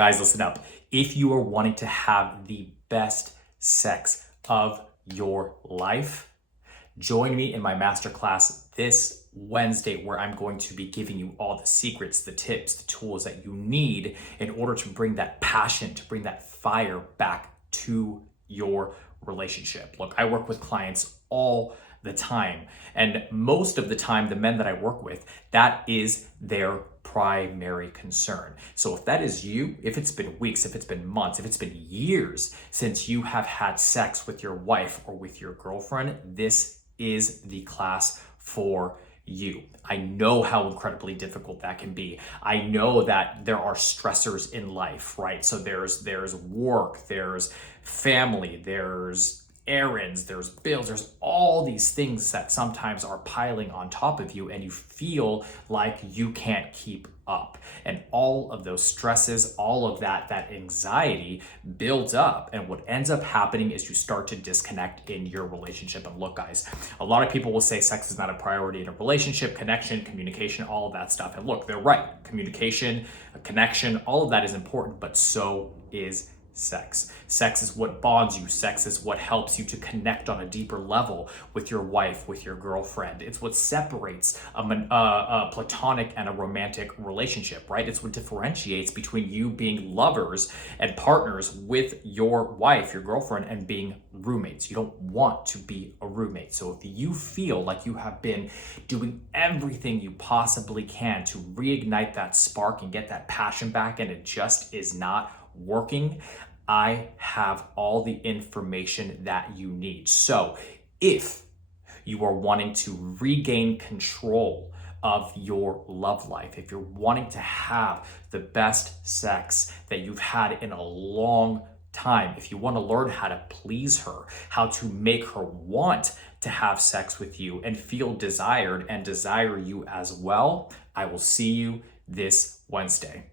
Guys, listen up. If you are wanting to have the best sex of your life, join me in my masterclass this Wednesday, where I'm going to be giving you all the secrets, the tips, the tools that you need in order to bring that passion, to bring that fire back to your relationship. Look, I work with clients all the time, and most of the time, the men that I work with, that is their primary concern. So if that is you, if it's been weeks, if it's been months, if it's been years since you have had sex with your wife or with your girlfriend, this is the class for you. I know how incredibly difficult that can be. I know that there are stressors in life, right? So there's work, there's family, there's errands, there's bills, there's all these things that sometimes are piling on top of you, and you feel like you can't keep up. And all of those stresses, all of that anxiety builds up. And what ends up happening is you start to disconnect in your relationship. And look, guys, a lot of people will say sex is not a priority in a relationship, connection, communication, all of that stuff. And look, they're right. Communication, connection, all of that is important, but so is sex. Sex is what bonds you. Sex is what helps you to connect on a deeper level with your wife, with your girlfriend. It's what separates a platonic and a romantic relationship, right? It's what differentiates between you being lovers and partners with your wife, your girlfriend, and being roommates. You don't want to be a roommate. So if you feel like you have been doing everything you possibly can to reignite that spark and get that passion back, and it just is not working, I have all the information that you need. So if you are wanting to regain control of your love life, if you're wanting to have the best sex that you've had in a long time, if you want to learn how to please her, how to make her want to have sex with you and feel desired and desire you as well, I will see you this Wednesday.